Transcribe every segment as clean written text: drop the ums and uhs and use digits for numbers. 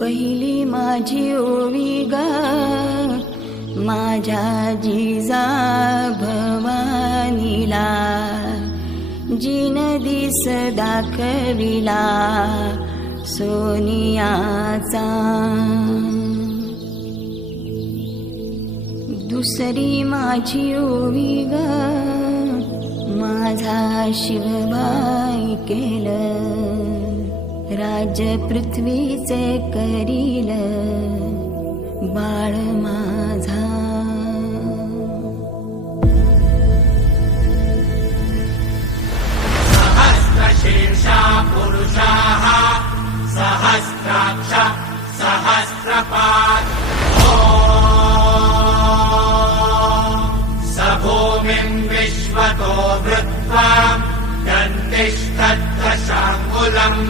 पहिली माझी ओवी गा माझ्या जिजा भवानीला, जिन दिस दाखविला सोनियाचा. दुसरी माझी ओवी गा माझा शिवबाई केलं, राज्य पृथ्वीचे करील बाळ माझा. सहस्रशीर्षा पुरुषाः सहस्राक्ष सहस्रपात्. स भूमिं विश्वतो वृत्वा दन्तिष्ठद्दशाङ्गुलम्.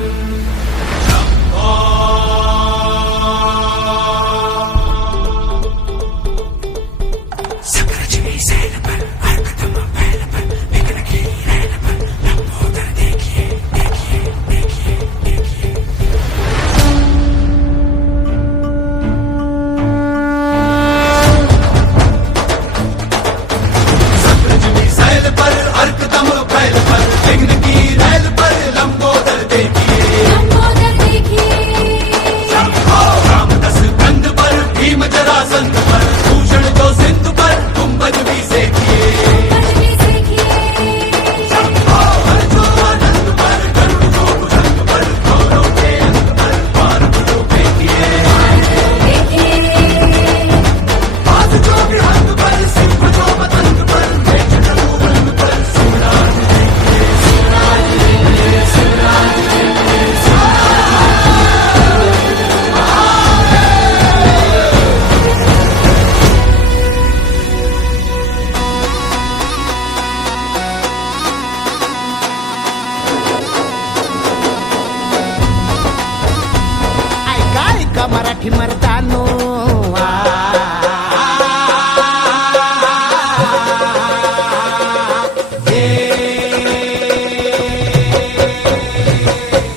मराठी मर्दानो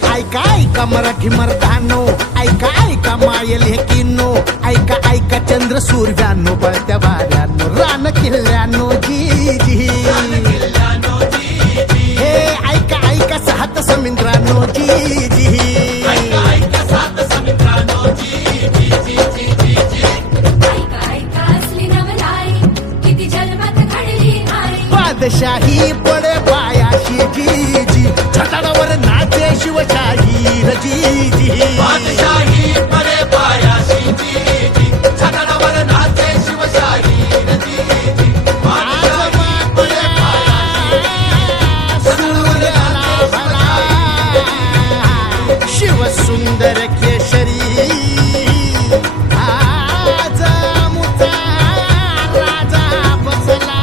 ऐका ऐका मराठी मर्दानो, ऐका ऐका मायल हे किनो, ऐका ऐका चंद्र सूर्यानो, बळत्या वाऱ्यानो, रान किल्ल्यानो जी जी. हे ऐका ऐका सात समुद्रानो जी जी. बादशाही पडे पायाशी जी जी, छटाडावर नाचे शिवशाही जी जी. बादशाही पडे पायाशी जी जी, छटाडावर नाचे शिवशाही जी जी. बादशाही पडे पायाशी शिव सुंदर केशरी आज मुचा राजा बसला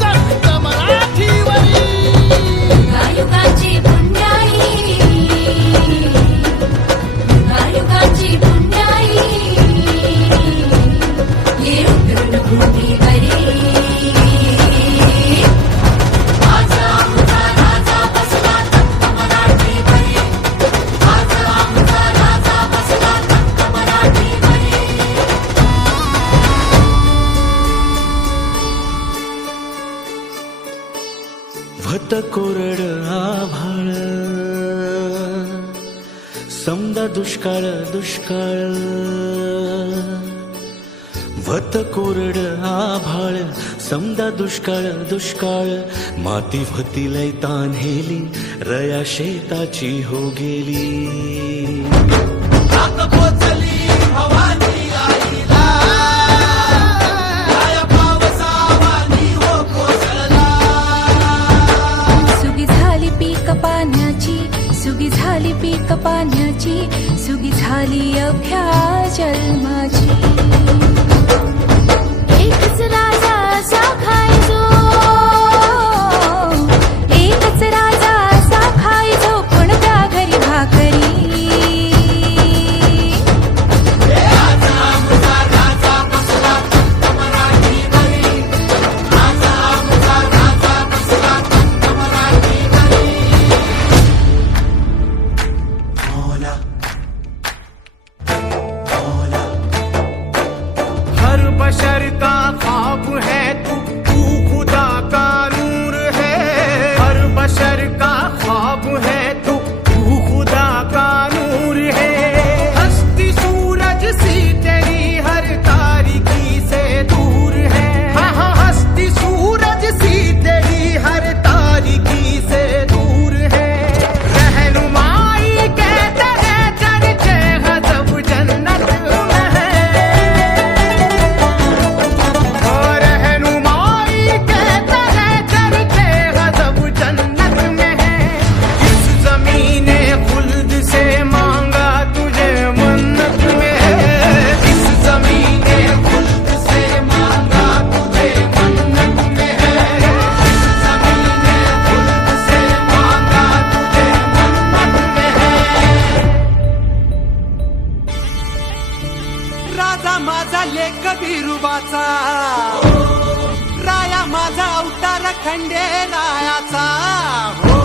तख्त मराठीवरी. युगायुगाची पुण्याई, युगायुगाची पुण्याई, ये उतरून भूमीवरी. आजा आमचा राजा बसला तख्त मराठीवरी, आजा आमचा राजा बसला तख्त मराठीवरी. भत कोरड आभाळ समदा दुष्काळ दुष्काळ. भत कोरड आभाळ समदा दुष्काळ दुष्काळ. माती भती लय तान्हेली रया शेताची हो गेली. पोचली भवानी आईला, काय पावसावानी हो कोसळला. सुगी झाली पीक पाण्याची, सुगी झाली पीक पाण्याची, सुगी झाली अवघ्या जन्माची. एकच राजा असा खायचो, एकच राजा असा खायचो, कोणत्या घरी भाकरी. आजा आमचा राजा माझा लेक बिरुबाचा, राया माझा अवतार खंडे रायाचा. हो